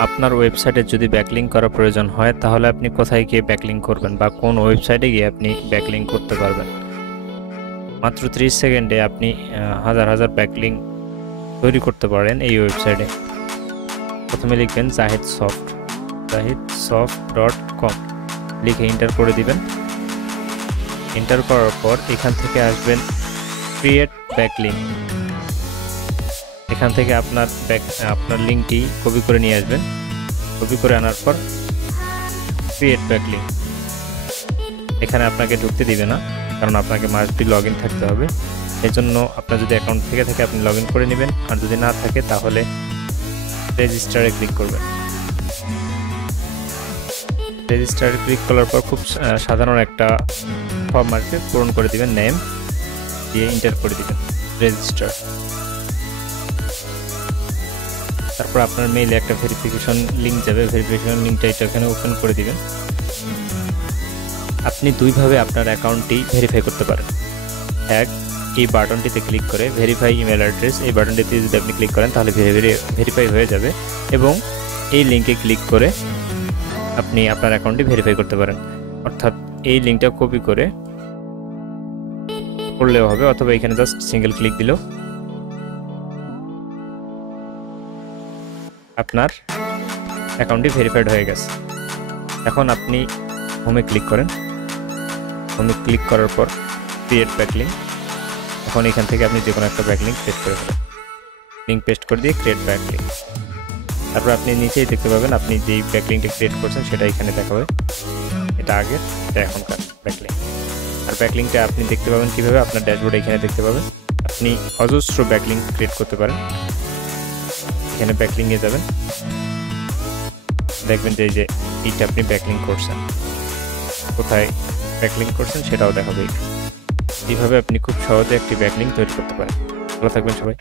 আপনার ওয়েবসাইটে যদি ব্যাকলিঙ্ক করা প্রয়োজন হয় তাহলে আপনি কোথায় গিয়ে ব্যাকলিঙ্ক করবেন বা কোন ওয়েবসাইটে গিয়ে আপনি ব্যাকলিঙ্ক করতে পারবেন। মাত্র 30 সেকেন্ডে আপনি হাজার হাজার ব্যাকলিঙ্ক তৈরি করতে পারেন এই ওয়েবসাইটে। প্রথমে লিখবেন zahidsoft.com, লিখে এন্টার করে দিবেন। এন্টার করার পর এখান থেকে আসবেন ক্রিয়েট ব্যাকলিঙ্ক। এখান থেকে আপনার লিঙ্কটি কপি করে নিয়ে আসবেন। কপি করে আনার পর ক্রিয়েট ব্যাকলিঙ্ক, এখানে আপনাকে ঢুকতে দিবে না, কারণ আপনাকে মাস্ট বি লগ ইন থাকতে হবে। এজন্য আপনার যদি অ্যাকাউন্ট থেকে থাকে আপনি লগ ইন করে নেবেন, আর যদি না থাকে তাহলে রেজিস্টারে ক্লিক করবেন। রেজিস্টারে ক্লিক করার পর খুব সাধারণ একটা ফর্ম আসবে, পূরণ করে দিবেন, নেম দিয়ে এন্টার করে দিবেন রেজিস্টার। তারপর আপনার মেইলে একটা ভেরিফিকেশন লিঙ্ক যাবে, ভেরিফিকেশন লিঙ্কটা এখানে ওপেন করে দিবেন। আপনি দুইভাবে আপনার অ্যাকাউন্টটি ভেরিফাই করতে পারেন। এক, এই বাটনটিতে ক্লিক করে ভেরিফাই ইমেল অ্যাড্রেস, এই বাটনটিতে যদি আপনি ক্লিক করেন তাহলে ভেরিফাই হয়ে যাবে, এবং এই লিঙ্কে ক্লিক করে আপনি আপনার অ্যাকাউন্টটি ভেরিফাই করতে পারেন। অর্থাৎ এই লিঙ্কটা কপি করে করলেও হবে, অথবা এখানে জাস্ট সিঙ্গেল ক্লিক দিলেও আপনার অ্যাকাউন্টটি ভেরিফাইড হয়ে গেছে। এখন আপনি হোমে ক্লিক করেন। হোমে ক্লিক করার পর ক্রিয়েট ব্যাকলিঙ্ক, এখন এখান থেকে আপনি যে কোনো একটা ব্যাকলিঙ্ক পেস্ট করে দেবেন। লিঙ্ক পেস্ট করে দিয়ে ক্রিয়েট ব্যাকলিঙ্ক। তারপর আপনি নিচেই দেখতে পাবেন আপনি যেই ব্যাকলিঙ্কটা ক্রিয়েট করছেন সেটা এখানে দেখাবে। এটা আগের, এটা এখনকার ব্যাকলিঙ্ক। আর ব্যাকলিঙ্কটা আপনি দেখতে পাবেন কীভাবে, আপনার ড্যাশবোর্ডে এখানে দেখতে পাবেন। আপনি অজস্র ব্যাকলিঙ্ক ক্রিয়েট করতে পারেন। এখানে ব্যাকলিঙ্কে যাবেন, দেখবেন যে এইটা আপনি ব্যাকলিঙ্ক করছেন, কোথায় ব্যাকলিঙ্ক করছেন সেটাও দেখাবে। এইভাবে আপনি খুব সহজে একটি ব্যাকলিঙ্ক তৈরি করতে পারেন। ভালো থাকবেন সবাই।